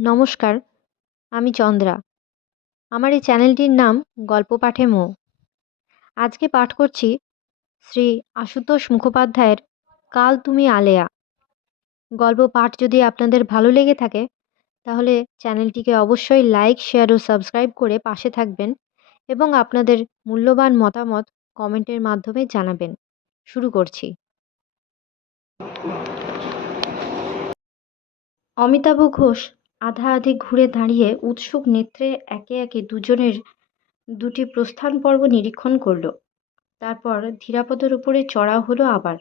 নমস্কার, আমি চন্দ্রা। আমার এই চ্যানেলটির নাম গল্প পাঠে মো। আজকে পাঠ করছি শ্রী আশুতোষ মুখোপাধ্যায়ের কাল তুমি আলেয়া। গল্প পাঠ যদি আপনাদের ভালো লেগে থাকে তাহলে চ্যানেলটিকে অবশ্যই লাইক, শেয়ার ও সাবস্ক্রাইব করে পাশে থাকবেন এবং আপনাদের মূল্যবান মতামত কমেন্টের মাধ্যমে জানাবেন। শুরু করছি। অমিতাভ ঘোষ আধা আধি ঘুরে দাঁড়িয়ে উৎসুক নেত্রে একে একে দুজনের দুটি প্রস্থান পর্ব নিরীক্ষণ করল। তারপর ধীরাপদের উপরে চড়াও হলো আবার।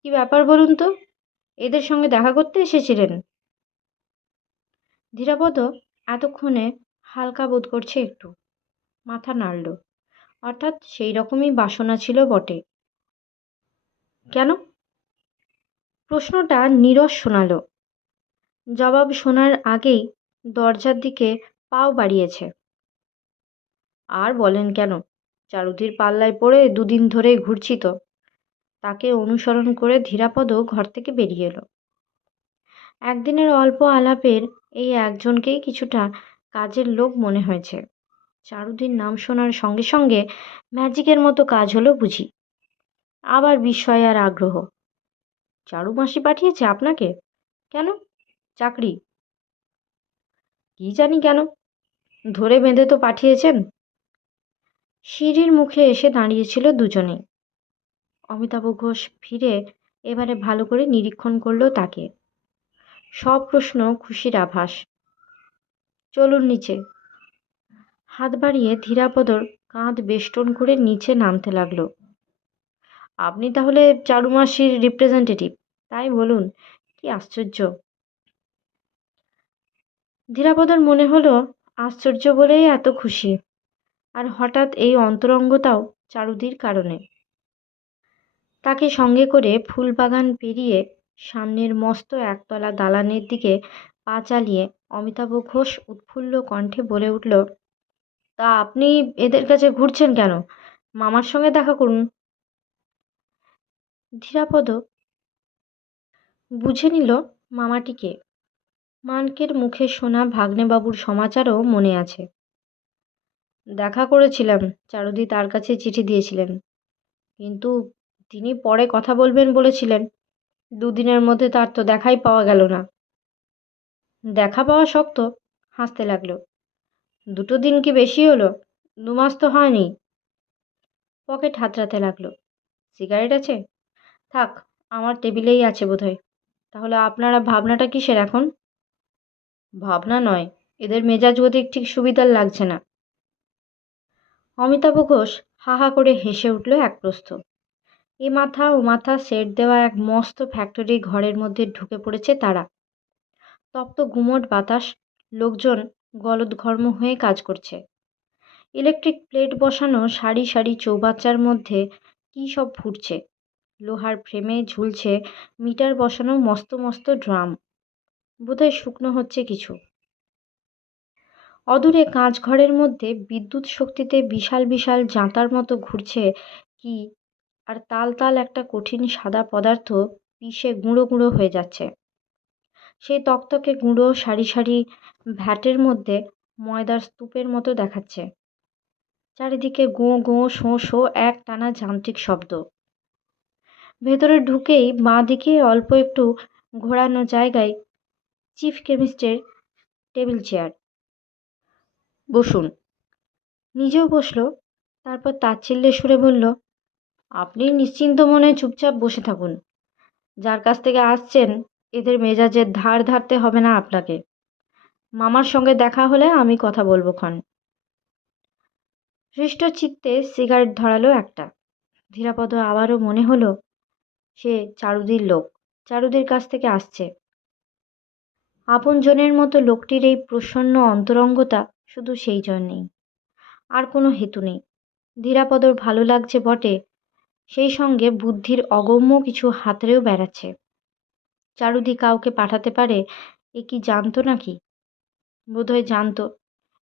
কি ব্যাপার বলুন তো, এদের সঙ্গে দেখা করতে এসেছিলেন? ধীরাপদ এতক্ষণে হালকা বোধ করছে একটু, মাথা নাড়ল। অর্থাৎ সেই রকমই বাসনা ছিল বটে। কেন? প্রশ্নটা নীরস শোনালো। জবাব শোনার আগেই দরজার দিকে পাও বাড়িয়েছে। আর বলেন কেন, চারুধির পাল্লায় পড়ে দুদিন ধরেই ঘুরছি তো। তাকে অনুসরণ করে ধীরাপদ ঘর থেকে বেরিয়ে এলো। একদিনের অল্প আলাপের এই একজনকেই কিছুটা কাজের লোক মনে হয়েছে। চারুদির নাম শোনার সঙ্গে সঙ্গে ম্যাজিকের মতো কাজ হলো বুঝি। আবার বিস্ময় আর আগ্রহ। চারু মাসি পাঠিয়েছে আপনাকে? কেন? চাকরি? কি জানি কেন, ধরে বেঁধে তো পাঠিয়েছেন। সিঁড়ির মুখে এসে দাঁড়িয়েছিল দুজনেই। অমিতাভ ঘোষ ফিরে এবারে ভালো করে নিরীক্ষণ করলো তাকে। সব প্রশ্ন খুশির আভাস। চলুন নিচে। হাত বাড়িয়ে ধীরাপদর কাঁধ বেষ্টন করে নিচে নামতে লাগলো। আপনি তাহলে চারু মাসির রিপ্রেজেন্টেটিভ, তাই বলুন। কি আশ্চর্য! ধীরাপদর মনে হলো আশ্চর্য বলেই এত খুশি, আর হঠাৎ এই অন্তরঙ্গতাও চারুদির কারণে। তাকে সঙ্গে করে ফুলবাগান পেরিয়ে সামনের মস্ত একতলা দালানের দিকে পা চালিয়ে অমিতাভ ঘোষ উৎফুল্ল কণ্ঠে বলে উঠল, তা আপনি এদের কাছে ঘুরছেন কেন? মামার সঙ্গে দেখা করুন। ধীরাপদ বুঝে নিল মামাটিকে। মানকের মুখে শোনা ভাগ্নেবাবুর সমাচারও মনে আছে। দেখা করেছিলাম, চারুদি তার কাছে চিঠি দিয়েছিলেন, কিন্তু তিনি পরে কথা বলবেন বলেছিলেন। দুদিনের মধ্যে তার তো দেখাই পাওয়া গেল না। দেখা পাওয়া শক্ত, হাসতে লাগলো। দুটো দিন কি বেশি হলো? 2 মাস তো হয়নি। পকেট হাতড়াতে লাগলো। সিগারেট আছে? থাক, আমার টেবিলেই আছে বোধহয়। তাহলে আপনারা ভাবনাটা কিসের এখন? ভাবনা নয়, এদের মেজাজ গতিক ঠিক সুবিধার লাগছে না। অমিতাভ ঘোষ হা হা করে হেসে উঠল এক প্রস্থ। এ মাথা ও মাথা সেট দেওয়া এক মস্ত ফ্যাক্টরি ঘরের মধ্যে ঢুকে পড়েছে তারা। তপ্ত গুমোট বাতাস, লোকজন গলদঘর্ম হয়ে কাজ করছে। ইলেকট্রিক প্লেট বসানো সারি সারি চৌবাচ্চার মধ্যে কী সব ফুটছে। লোহার ফ্রেমে ঝুলছে মিটার বসানো মস্ত মস্ত ড্রাম। বোধহয় শুকনো হচ্ছে কিছু। অদূরে কাঁচঘরের মধ্যে বিদ্যুৎ শক্তিতে বিশাল বিশাল জাঁতার মতো ঘুরছে কি, আর তাল তাল একটা কঠিন সাদা পদার্থ পিষে গুঁড়ো গুঁড়ো হয়ে যাচ্ছে। সেই তকতকে গুঁড়ো সারি সারি ভ্যাটের মধ্যে ময়দার স্তূপের মতো দেখাচ্ছে। চারিদিকে গোঁ গোঁ শোঁ শোঁ এক টানা যান্ত্রিক শব্দ। ভেতরে ঢুকেই বাঁ দিকে অল্প একটু ঘোরানো জায়গায় চিফ কেমিস্টের টেবিল চেয়ার। বসুন। নিজেও বসল। তারপর তাচ্ছিল্যে সুরে বলল, আপনি নিশ্চিন্ত মনে চুপচাপ বসে থাকুন। যার কাছ থেকে আসছেন এদের মেজাজের ধার ধারতে হবে না আপনাকে। মামার সঙ্গে দেখা হলে আমি কথা বলবো ক্ষণ। হৃষ্ট চিত্তে সিগারেট ধরালো একটা। ধীরাপদ আবারও মনে হলো সে চারুদির লোক, চারুদির কাছ থেকে আসছে। আপনজনের মতো লোকটির এই প্রসন্ন অন্তরঙ্গতা শুধু সেই জন্যেই, আর কোনো হেতু নেই। ধীরাপদর ভালো লাগছে বটে, সেই সঙ্গে বুদ্ধির অগম্য কিছু হাতড়েও বেড়াচ্ছে। চারুদি কাউকে পাঠাতে পারে এ কি জানতো নাকি? বোধহয় জানতো,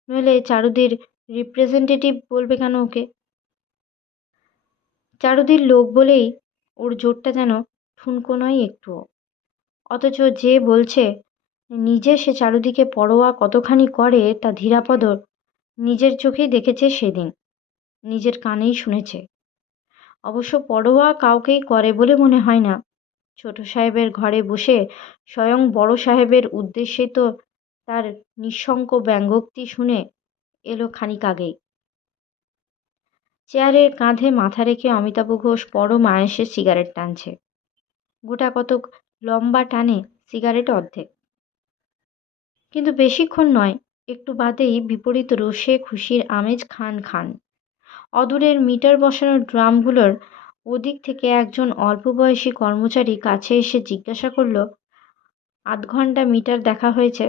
নইলে চারুদির রিপ্রেজেন্টেটিভ বলবে কেন ওকে? চারুদির লোক বলেই ওর জোরটা যেন ঠুনকো নয় একটুও। অথচ যে বলছে নিজে সে চারুদিকে পরোয়া কতখানি করে তা ধীরাপদর নিজের চোখেই দেখেছে সেদিন, নিজের কানেই শুনেছে। অবশ্য পরোয়া কাউকেই করে বলে মনে হয় না। ছোট সাহেবের ঘরে বসে স্বয়ং বড় সাহেবের উদ্দেশ্যেই তো তার নিঃশঙ্ক ব্যঙ্গোক্তি শুনে এলো খানিক আগেই। চেয়ারের কাঁধে মাথা রেখে অমিতাভ ঘোষ পরম আয়েসে সিগারেট টানছে। গোটা কতক লম্বা টানে, সিগারেট অর্ধেক। কিন্তু বেশিক্ষণ নয়, একটু বাদেই বিপরীত রোষে খুশির আমেজ খান খান। অদূরের মিটার বসানো ড্রামগুলোর ওদিক থেকে একজন অল্পবয়সী কর্মচারী কাছে এসে জিজ্ঞাসা করল, আধঘণ্টা মিটার দেখা হয়েছে,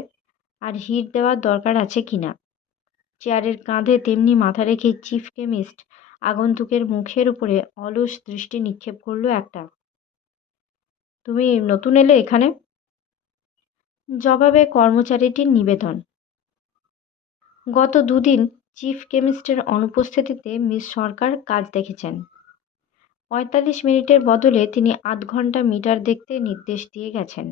আর হিট দেওয়ার দরকার আছে কিনা। চেয়ারের কাঁধে তেমনি মাথা রেখে চিফ কেমিস্ট আগন্তুকের মুখের উপরে অলস দৃষ্টি নিক্ষেপ করল একটা। তুমি নতুন এলে এখানে? জবাবে কর্মচারীটির নিবেদন। গত দুদিন চিফ কেমিস্টের অনুপস্থিতিতে মিস সরকার কাজ দেখেছেন। ৪৫ মিনিটের বদলে তিনি আধঘণ্টা মিটার দেখতে নির্দেশ দিয়ে গেছেন।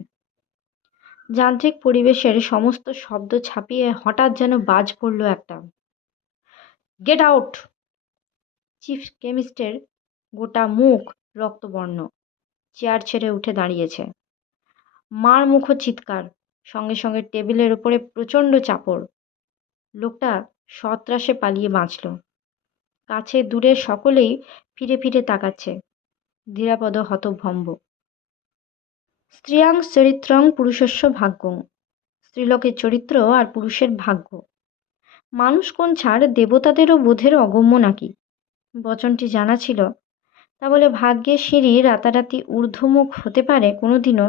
যান্ত্রিক পরিবেশের সমস্ত শব্দ ছাপিয়ে হঠাৎ যেন বাজ পড়ল একটা, গেট আউট! চিফ কেমিস্টের গোটা মুখ রক্তবর্ণ, চেয়ার ছেড়ে উঠে দাঁড়িয়েছে। মার মুখো চিৎকার, সঙ্গে সঙ্গে টেবিলের উপরে প্রচণ্ড চাপড়। লোকটা সত্রাসে পালিয়ে বাঁচল। কাছে দূরে সকলেই ফিরে ফিরে তাকাচ্ছে। ধীরাপদ হতভম্ব। স্ত্রিয়াং চরিত্রং পুরুষস্য ভাগ্যং। স্ত্রীলোকের চরিত্র আর পুরুষের ভাগ্য। মানুষ কোন ছাড় দেবতাদেরও বোধের অগম্য নাকি? বচনটি জানা ছিল, তা বলে ভাগ্যের সিঁড়ি রাতারাতি ঊর্ধ্বমুখ হতে পারে কোনোদিনও,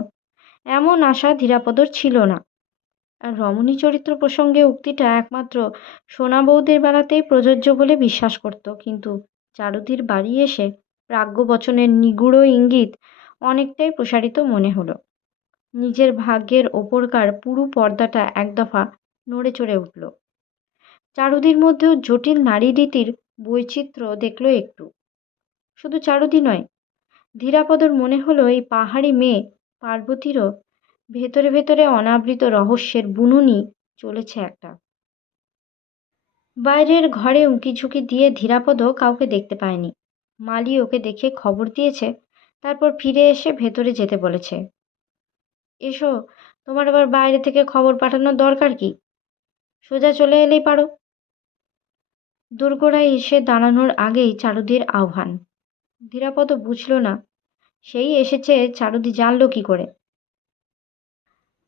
এমন আশা ধীরাপদর ছিল না। আর রমণী চরিত্র প্রসঙ্গে উক্তিটা একমাত্র সোনা বৌদের বেলাতেই প্রযোজ্য বলে বিশ্বাস করত। কিন্তু চারুদির বাড়ি এসে প্রাজ্ঞবচনের নিগূঢ় ইঙ্গিত অনেকটাই প্রসারিত মনে হলো। নিজের ভাগ্যের ওপরকার পুরু পর্দাটা এক দফা নড়ে চড়ে উঠল। চারুদির মধ্যেও জটিল নারীরীতির বৈচিত্র্য দেখল একটু। শুধু চারুদি নয়, ধীরাপদর মনে হলো এই পাহাড়ি মেয়ে পার্বতীরও ভেতরে ভেতরে অনাবৃত রহস্যের বুননি চলেছে একটা। বাইরের ঘরে উঁকিঝুঁকি দিয়ে ধীরাপদ কাউকে দেখতে পায়নি। মালি ওকে দেখে খবর দিয়েছে, তারপর ফিরে এসে ভেতরে যেতে বলেছে। এসো, তোমার আবার বাইরে থেকে খবর পাঠানোর দরকার কি? সোজা চলে এলেই পারো। দোরগোড়ায় এসে দাঁড়ানোর আগেই চারুদির আহ্বান। ধীরাপদ বুঝল না, সেই এসেছে চারুদি জানল কি করে।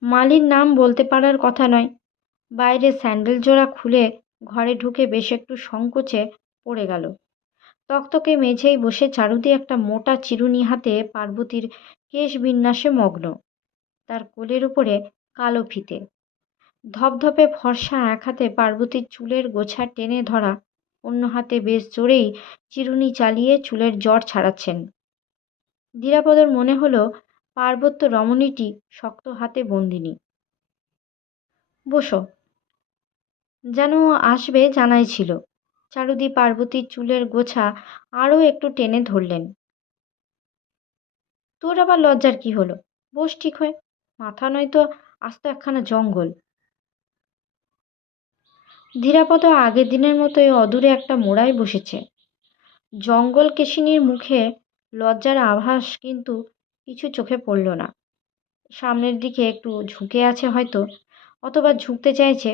মালির নাম বলতে পারার কথা নয়। বাইরে স্যান্ডেল জোড়া খুলে ঘরে ঢুকে বেশ একটু সংকোচে পড়ে গেল। তকতকে মেঝেই বসে চারুদি একটা মোটা চিরুনি হাতে পার্বতীর কেশ বিন্যাসে মগ্ন। তার কোলের উপরে কালো ফিতে, ধপধপে ফর্সা এক হাতে পার্বতীর চুলের গোছা টেনে ধরা, অন্য হাতে বেশ জোরেই চিরুনি চালিয়ে চুলের জট ছাড়াচ্ছেন। ধীরাপদর মনে হলো পার্বত্য রমণীটি শক্ত হাতে বন্দিনী। বসো। যেন আসবে জানাই ছিল। চারুদি পার্বতীর চুলের গোছা আরও একটু টেনে ধরলেন। তোর আবার লজ্জার কি হলো? বস ঠিক হয়ে। মাথা নয়তো আস্ত একখানা জঙ্গল। ধীরাপদ আগের দিনের মতোই অদূরে একটা মোড়ায় বসেছে। জঙ্গল কেশিনীর মুখে লজ্জার আভাস কিন্তু কিছু চোখে পড়ল না। সামনের দিকে একটু ঝুঁকে আছে হয়তো, অথবা ঝুঁকতে চাইছে।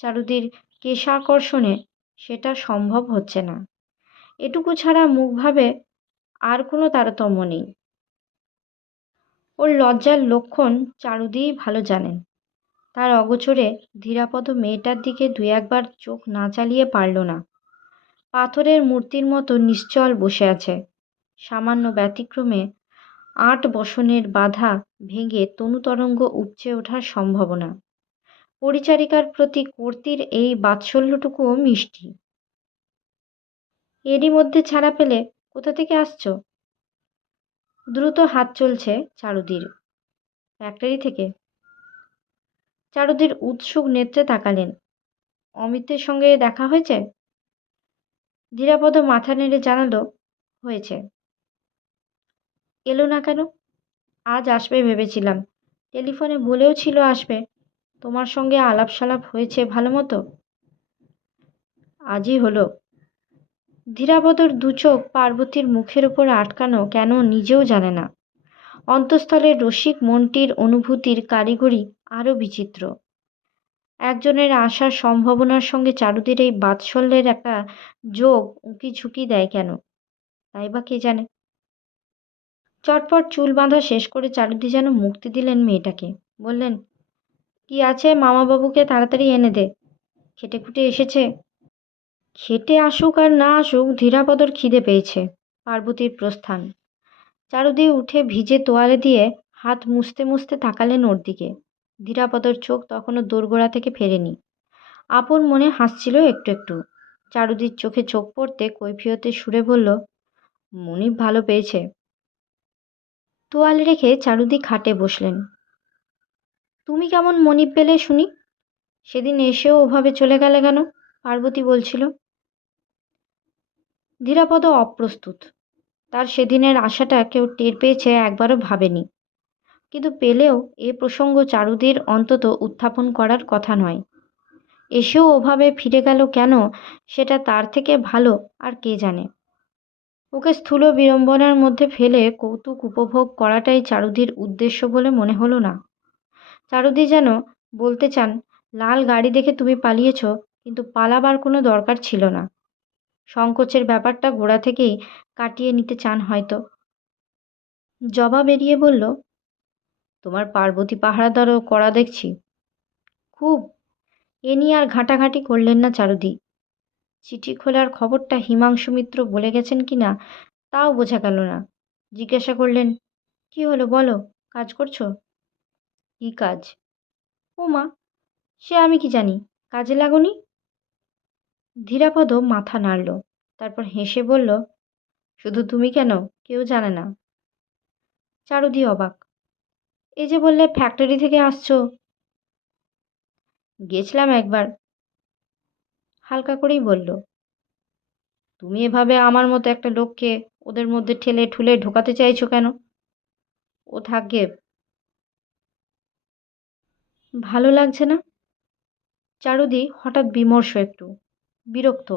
চারুদির কেশাকর্ষণে সেটা সম্ভব হচ্ছে না। এটুকু ছাড়া মুখভাবে আর কোনো তারতম্য নেই। ওর লজ্জার লক্ষণ চারুদিই ভালো জানেন। তার অগোচরে ধীরাপদ মেয়েটার দিকে দুই একবার চোখ না চালিয়ে পারল না। পাথরের মূর্তির মতো নিশ্চল বসে আছে। সামান্য ব্যতিক্রমে ৮ বসনের বাধা ভেঙে তনুতরঙ্গ উপচে ওঠার সম্ভাবনা। পরিচারিকার প্রতি কর্ত্রীর এই বাৎসল্যটুকুও মিষ্টি। এরই মধ্যে ছাড়া পেলে কোথা থেকে আসছো? দ্রুত হাত চলছে চারুদির। ফ্যাক্টরি থেকে। চারুদির উৎসুক নেত্রে তাকালেন। অমিতের সঙ্গে দেখা হয়েছে? ধীরাপদ মাথা নেড়ে জানালো, হয়েছে। এলো না কেন? আজ আসবে ভেবেছিলাম, টেলিফোনে বলেও ছিল আসবে। তোমার সঙ্গে আলাপ সালাপ হয়েছে ভালো মতো? আজই হলো। ধীরাবতর দুচোখ পার্বতীর মুখের উপর আটকানো কেন নিজেও জানে না। অন্তঃস্থলের রসিক মনটির অনুভূতির কারিগরি আরও বিচিত্র। একজনের আশার সম্ভাবনার সঙ্গে চারুদের এই বাৎসল্যের একটা যোগ উঁকি ঝুঁকি দেয় কেন, তাই বা কে জানে। চটপট চুল বাঁধা শেষ করে চারুদি যেন মুক্তি দিলেন মেয়েটাকে। বললেন, কি আছে মামাবাবুকে তাড়াতাড়ি এনে দে, খেটে খুটে এসেছে। খেটে আসুক আর না আসুক, ধীরাপদর খিদে পেয়েছে। পার্বতীর প্রস্থান। চারুদি উঠে ভিজে তোয়ালে দিয়ে হাত মুছতে মুছতে তাকালেন ওর দিকে। ধীরাপদর চোখ তখনও দোরগোড়া থেকে ফেরেনি। আপন মনে হাসছিল একটু একটু। চারুদির চোখে চোখ পড়তে কৈফিয়তের সুরে বলল, মনিব ভালো পেয়েছে। তোয়ালে রেখে চারুদি খাটে বসলেন। তুমি কেমন মনিব পেলে শুনি? সেদিন এসেও ওভাবে চলে গেলে কেন? পার্বতী বলছিল। ধীরাপদ অপ্রস্তুত। তার সেদিনের আশাটা কেউ টের পেয়েছে একবারও ভাবেনি। কিন্তু পেলেও এ প্রসঙ্গ চারুদির অন্তত উত্থাপন করার কথা নয়। এসেও ওভাবে ফিরে গেল কেন, সেটা তার থেকে ভালো আর কে জানে। ওকে স্থূল বিড়ম্বনার মধ্যে ফেলে কৌতুক উপভোগ করাটাই চারুদির উদ্দেশ্য বলে মনে হলো না। চারুদি যেন বলতে চান, লাল গাড়ি দেখে তুমি পালিয়েছ, কিন্তু পালাবার কোনো দরকার ছিল না। সংকোচের ব্যাপারটা গোড়া থেকেই কাটিয়ে নিতে চান হয়তো। জবাব এড়িয়ে বলল, তোমার পার্বতী পাহারাদারও কড়া দেখছি। খুব। এ নিয়ে আর ঘাঁটাঘাঁটি করলেন না চারুদি। চিঠি খোলার খবরটা হিমাংশু মিত্র বলে গেছেন কি না তাও বোঝা গেল না। জিজ্ঞাসা করলেন, কি হলো বলো, কাজ করছো? কি কাজ? ও মা, সে আমি কি জানি, কাজে লাগোনি? ধীরাপদ মাথা নাড়ল, তারপর হেসে বলল, শুধু তুমি কেন, কেউ জানে না। চারুদি অবাক। এই যে বললে ফ্যাক্টরি থেকে আসছো। গেছিলাম একবার। হালকা করেই বলল। তুমি এভাবে আমার মতো একটা লোককে ওদের মধ্যে ঠেলে ঠুলে ঢোকাতে চাইছো কেন? ও থাকবে। ভালো লাগছে না? চারুদি হঠাৎ বিমর্ষ, একটু বিরক্ত।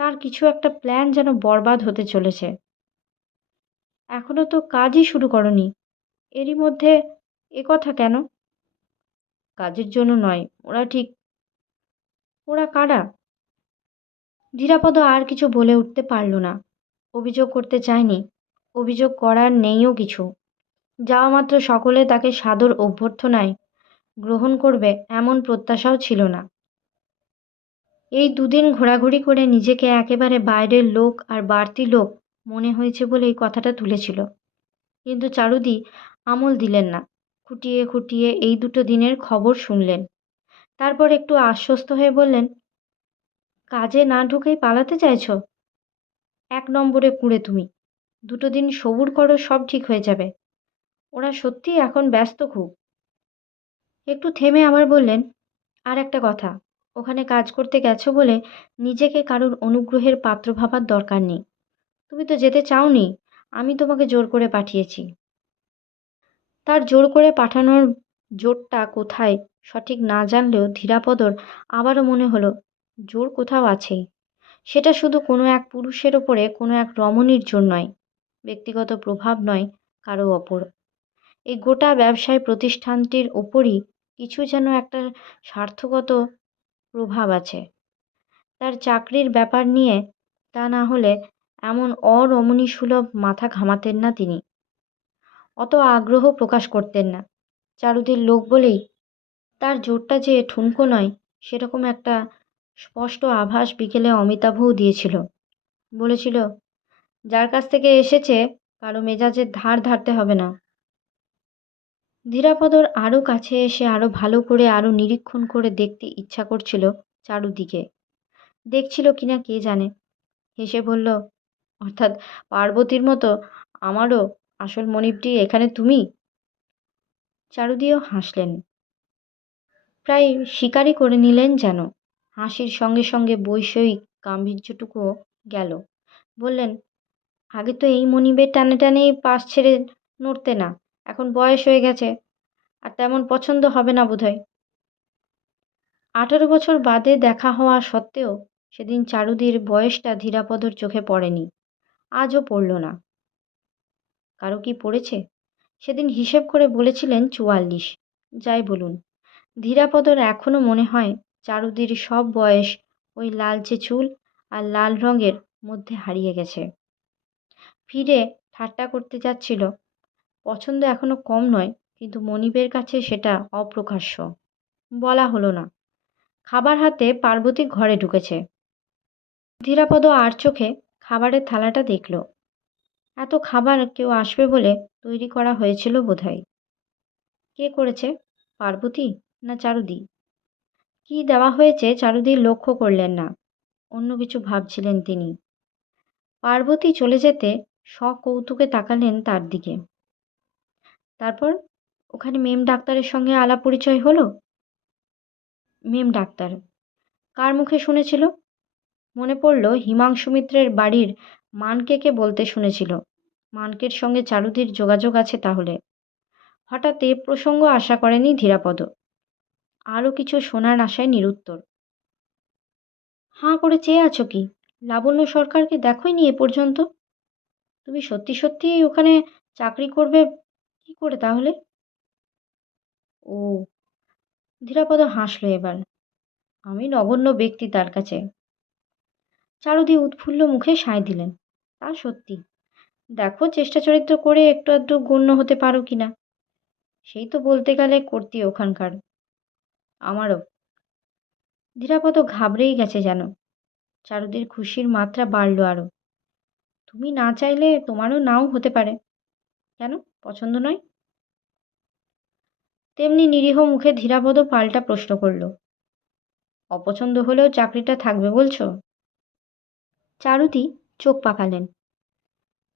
তার কিছু একটা প্ল্যান যেন বরবাদ হতে চলেছে। এখনো তো কাজই শুরু করনি, এরই মধ্যে এ কথা কেন? কাজের জন্য নয়, ওরা ঠিক। ওরা কারা? ধীরাপদ আর কিছু বলে উঠতে পারল না। অভিযোগ করতে চায়নি, অভিযোগ করার নেইও কিছু। যাওয়া মাত্র সকলে তাকে সাদর অভ্যর্থনায় গ্রহণ করবে এমন প্রত্যাশাও ছিল না। এই দুদিন ঘোরাঘুরি করে নিজেকে একেবারে বাইরের লোক আর বাড়তি লোক মনে হয়েছে বলে এই কথাটা তুলেছিল। কিন্তু চারুদি আমল দিলেন না। খুঁটিয়ে খুঁটিয়ে এই দুটো দিনের খবর শুনলেন। তারপর একটু আশ্বস্ত হয়ে বললেন, কাজে না ঢুকেই পালাতে চাইছ? এক নম্বরে কুঁড়ে তুমি। দুটো দিন সবুর করো, সব ঠিক হয়ে যাবে। ওরা সত্যিই এখন ব্যস্ত খুব। একটু থেমে আবার বললেন, আর একটা কথা, ওখানে কাজ করতে গেছো বলে নিজেকে কারোর অনুগ্রহের পাত্র ভাবার দরকার নেই। তুমি তো যেতে চাওনি, আমি তোমাকে জোর করে পাঠিয়েছি। তার জোর করে পাঠানোর জোরটা কোথায় সঠিক না জানলেও ধীরাপদর আবারও মনে হলো জোর কোথাও আছেই। সেটা শুধু কোনো এক পুরুষের ওপরে কোনো এক রমণীর জোর নয়, ব্যক্তিগত প্রভাব নয় কারো ওপর। এই গোটা ব্যবসায় প্রতিষ্ঠানটির ওপরই কিছু যেন একটা স্বার্থগত প্রভাব আছে। তার চাকরির ব্যাপার নিয়ে তা না হলে এমন অরমণীসুলভ মাথা ঘামাতেন না তিনি, অত আগ্রহ প্রকাশ করতেন না। চারুদের লোক বলেই তার জোরটা যে ঠুনকো নয় সেরকম একটা স্পষ্ট আভাস বিকেলে অমিতাভও দিয়েছিল। বলেছিল, যার কাছ থেকে এসেছে কারো মেজাজের ধার ধারতে হবে না। ধীরাপদর আরও কাছে এসে আরও ভালো করে আরও নিরীক্ষণ করে দেখতে ইচ্ছা করছিল চারুদিকে। দেখছিল কিনা কে জানে। হেসে বলল, অর্থাৎ পার্বতীর মতো আমারও আসল মনিবটি এখানে তুমি? চারুদিও হাসলেন, প্রায় স্বীকারই করে নিলেন যেন। হাসির সঙ্গে সঙ্গে বৈষয়িক গাম্ভীর্যটুকুও গেল। বললেন, আগে তো এই মনিবের টানে টানেই পাশ ছেড়ে নড়তে না, এখন বয়স হয়ে গেছে, আর তেমন পছন্দ হবে না বোধহয়। 18 বছর বাদে দেখা হওয়া সত্ত্বেও সেদিন চারুদির বয়সটা ধীরাপদর চোখে পড়েনি, আজও পড়ল না। কারো কি পড়েছে? সেদিন হিসেব করে বলেছিলেন 44। যাই বলুন, ধীরাপদর এখনো মনে হয় চারুদির সব বয়স ওই লালচে চুল আর লাল রঙের মধ্যে হারিয়ে গেছে। ফিরে ঠাট্টা করতে যাচ্ছিল, পছন্দ এখনো কম নয়, কিন্তু মনিবের কাছে সেটা অপ্রকাশ্য, বলা হলো না। খাবার হাতে পার্বতী ঘরে ঢুকেছে। ধীরাপদ আর চোখে খাবারের থালাটা দেখল। এত খাবার কেউ আসবে বলে তৈরি করা হয়েছিল বোধহয়। কে করেছে, পার্বতী না চারুদি? কি দেওয়া হয়েছে চারুদি লক্ষ্য করলেন না, অন্য কিছু ভাবছিলেন তিনি। পার্বতী চলে যেতে সকৌতুকে তাকালেন তার দিকে। তারপর ওখানে মেম ডাক্তারের সঙ্গে আলাপ পরিচয় হলো। মেম ডাক্তার কার মুখে শুনেছিল? মনে পড়ল হিমাংশু মিত্রের বাড়ির মানকেকে বলতে শুনেছিল মানকের সঙ্গে চারুদির যোগাযোগ আছে তাহলে। হঠাৎ এ প্রসঙ্গ আশা করেনি ধীরাপদ। আরও কিছু শোনার আশায় নিরুত্তর। হাঁ করে চেয়ে আছো কি? লাবণ্য সরকারকে দেখোইনি এ পর্যন্ত? তুমি সত্যি সত্যি ওখানে চাকরি করবে কি করে তাহলে? ও, ধীরাপদ হাসল এবার। আমি নগণ্য ব্যক্তি তার কাছে। চারুদি উৎফুল্ল মুখে সায় দিলেন। তা সত্যি। দেখো চেষ্টা চরিত্র করে একটু আধটু গণ্য হতে পারো কিনা। সেই তো বলতে গেলে করতে ওখানকার। আমারও। ধীরাপদ ঘাবড়েই গেছে যেন। চারুদির খুশির মাত্রা বাড়ল আরো। তুমি না চাইলে তোমারও নাও হতে পারে। কেন, পছন্দ নয়? তেমনি নিরীহ মুখে ধীরাপদ পাল্টা প্রশ্ন করল। অপছন্দ হলেও চাকরিটা থাকবে বলছো? চারুদি চোখ পাকালেন।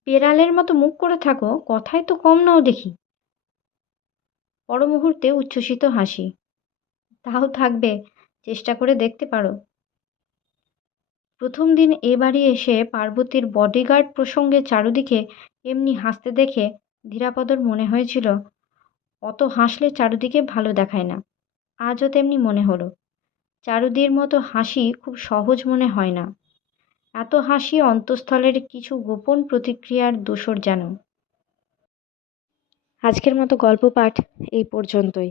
বেড়ালের মতো মুখ করে থাকো, কথায় তো কম নাও দেখি। পর মুহূর্তে উচ্ছ্বসিত হাসি। তাও থাকবে, চেষ্টা করে দেখতে পারো। প্রথম দিন এ বাড়ি এসে পার্বতীর বডিগার্ড প্রসঙ্গে চারুদিকে এমনি হাসতে দেখে ধীরাপদর মনে হয়েছিল অত হাসলে চারুদিকে ভালো দেখায় না। আজও তেমনি মনে হলো। চারুদির মতো হাসি খুব সহজ মনে হয় না। এত হাসি অন্তঃস্থলের কিছু গোপন প্রতিক্রিয়ার দোসর যেন। আজকের মতো গল্প পাঠ এই পর্যন্তই।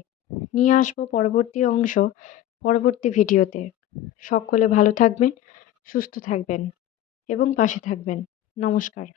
নিয়ে আসবো পরবর্তী অংশ পরবর্তী ভিডিওতে। সকলে ভালো থাকবেন, সুস্থ থাকবেন এবং পাশে থাকবেন। নমস্কার।